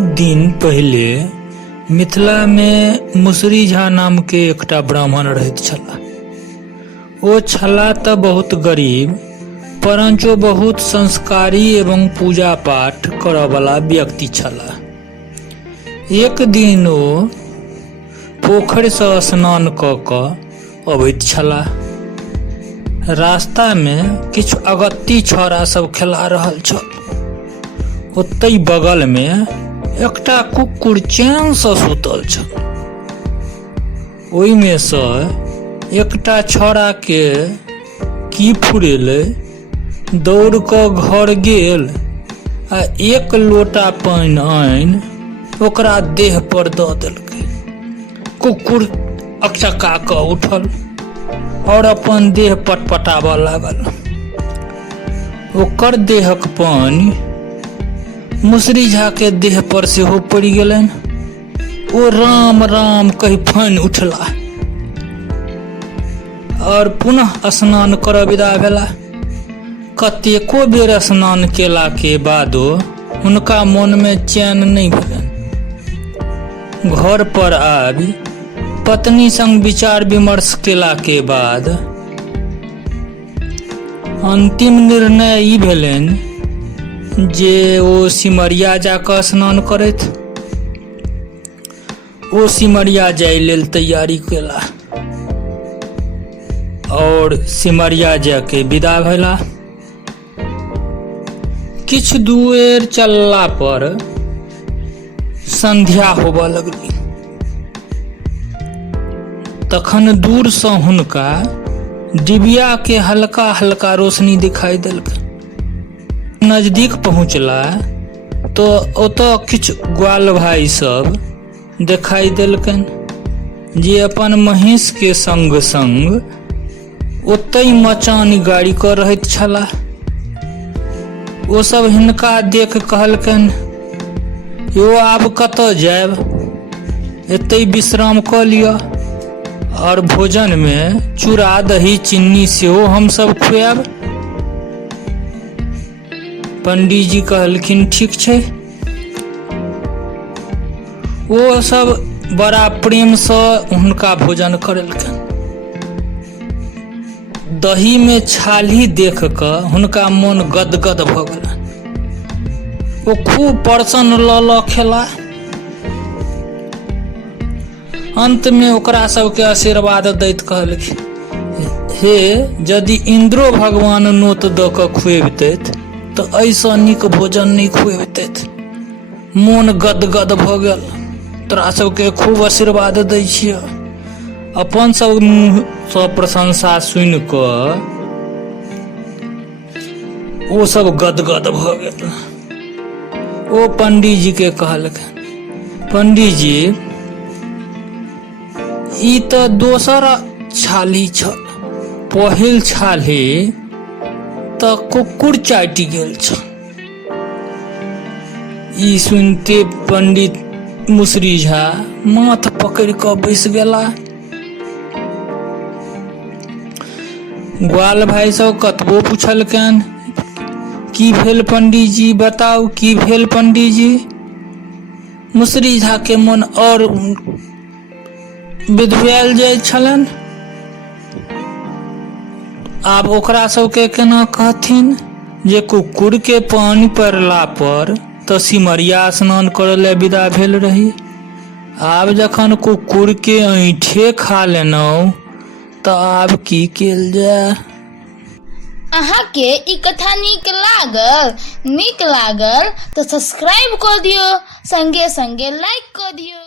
बहुत दिन पहिले मिथिला में मुसरी झा नाम के एकटा ब्राह्मण रहैत छलाह। ओ छलाह तऽ बहुत गरीब, परंचो बहुत संस्कारी एवं पूजा पाठ करय वाला व्यक्ति छलाह। एक दिन ओ पोखरि सँ स्नान कऽ कऽ अबैत छलाह। रास्ता में किछु अगत्ती छौड़ा सब खेला रहल छल। ओतै बगल में एकटा कुकुर चैन सँ सुतल छल। ओहि में सँ एकटा छौड़ा के की फुरेलै, दौड़ कऽ घर गेल आ एक लोटा पानि आनि ओकरा देह पर दऽ देलकै। कुकुर अकचका कऽ उठल और अपन देह पटपटाबऽ लागल। ओकर देहक पानि मुसरी झा के देह पर सेहो पड़ि गेलनि। ओ राम राम कहि फानि उठला और पुनः स्नान करऽ विदा भेला। कतेको बेर स्नान केला के बादो हुनका मन में चैन नहीं भेलनि। घर पर आबि पत्नी संग विचार विमर्श केला के बाद अंतिम निर्णय ई भेलनि जे ओ सिमरिया जाकऽ स्नान करैत। ओ सिमरिया जाय लेल तैयारी केला और सिमरिया जाके विदा भेला। किछु दूर चलला पर संध्या होबऽ लगली। तखन दूर सँ हुनका डिबिया के हल्का हल्का रोशनी दिखाई देलकै। नजदीक पहुँचला तो ओतऽ किछु ग्वाल भाई सब दिखाई देलकनि जे अपन महीष के संग संग ओतै मचान गाड़ी कऽ रहैत छलाह। ओ सब हिनका देख कहलकनि, यौ आब कतऽ जायब, एतै विश्राम कऽ लिअ और भोजन में चूड़ा दही चीनी सेहो हमसब खुआएब। पंडित जी कहलखिन ठीक छै। ओ सब बड़ा प्रेम सँ हुनका भोजन करेलकनि। दही में छाली देख कऽ हुनका मन गदगद भऽ गेलनि। ओ खूब परसन लऽ लऽ खेला। अंत में ओकरा सबके आशीर्वाद दैत कहलखिन, हे यदि इंद्रो भगवान नोत दऽ कऽ खुएबतैथ तऽ ऐसा नीक भोजन नहीं खुएबतैथ। मोन गदगद भऽ गेल। तोरा सबके खूब आशीर्वाद दै छियै। अपन सब मुँह सँ प्रशंसा सुनि कऽ ओ सब गदगद भऽ गेल। ओ पंडित जी के कहलखिन, पंडित जी ई तऽ दोसर छाली छल, पहिल छाली तऽ कुकुर चाटि गेल छल। ई सुनते पंडित मुसरी झा माथ पकड़ि कऽ बैस गेला। ग्वाल भाई सब कतबो पूछलकनि, की भेल पंडित जी, बताउ की भेल पंडित जी। मुसरी झा के मन और विधुआएल जाय छलनि। आब ओकरा सबके केना कहथिन जे कुकुर के पानि पड़ला पर तऽ सिमरिया स्नान करऽ ले विदा भेल रही। आब जखन कुकुर के ऐंठे खा लेलहुँ तऽ आब की कैल जाय। अहाँ के ई कथा नीक लागल तऽ सब्सक्राइब कऽ दियौ, संगे संगे लाइक कऽ दियौ।